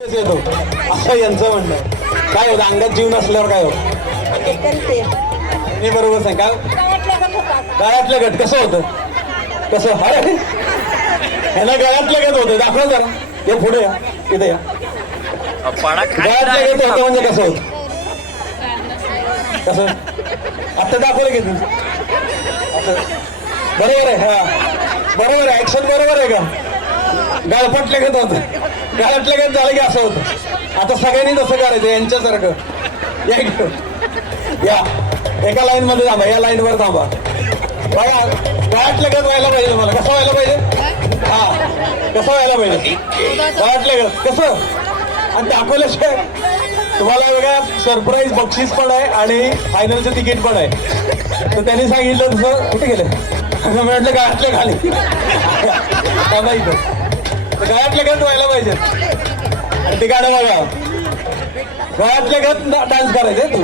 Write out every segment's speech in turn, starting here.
येतो. असं यांचं म्हणणं काय होतं अंगात जीव नसल्यावर काय होतं? मी बरोबर सांग काय गळ्यातलं गट कसं होतं? कसं? अरे ह्याला गळ्यातलं गट होतं. दाखवा जरा. हे पुढे या. इथे या. गळ्यातलं गट होतं म्हणजे कसं होत? कसं? आता दाखवलं की तुम्ही. असं. बरोबर आहे हा. बरोबर आहे. ऍक्शन बरोबर आहे का? गाळपट लगत होतं. गाळात लगत झालं की असं होतं. आता सगळ्यांनी तसं करायचं यांच्यासारखं. या या. एका लाईन मध्ये थांबा या लाईन वर थांबा. बघा वाटलं लगत व्हायला पाहिजे तुम्हाला. कसं व्हायला पाहिजे? हा. कसं व्हायला पाहिजे? वाटलं लगत कसं? आणि दाखवल्याशिवाय तुम्हाला बघा सरप्राईज बक्षीस पण आहे आणि फायनलचं तिकीट पण आहे. तर त्यांनी सांगितलं तसं कुठे गेलं? असं म्हटलं गाळातल्या खाली. थांबा इथं तर गत व्हायला पाहिजे आणि ते गाणं बघा गळ्यातल्या गत डान्स करायचे तू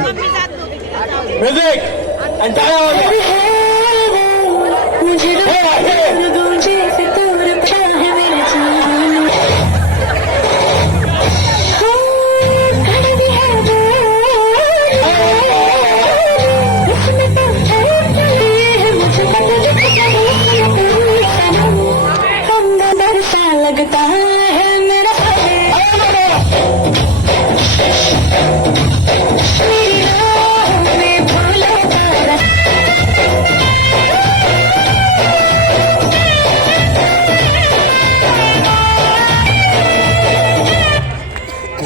म्युझिक आणि टाळा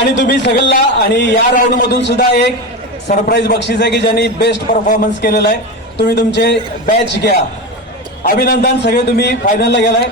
आणि तुम्ही सगळ्यांना आणि या राऊंड मधून सुद्धा एक सरप्राईज बक्षीस आहे की ज्यांनी बेस्ट परफॉर्मन्स केलेला आहे. तुम्ही तुमचे बॅच घ्या. अभिनंदन सगळे तुम्ही फायनलला गेलाय.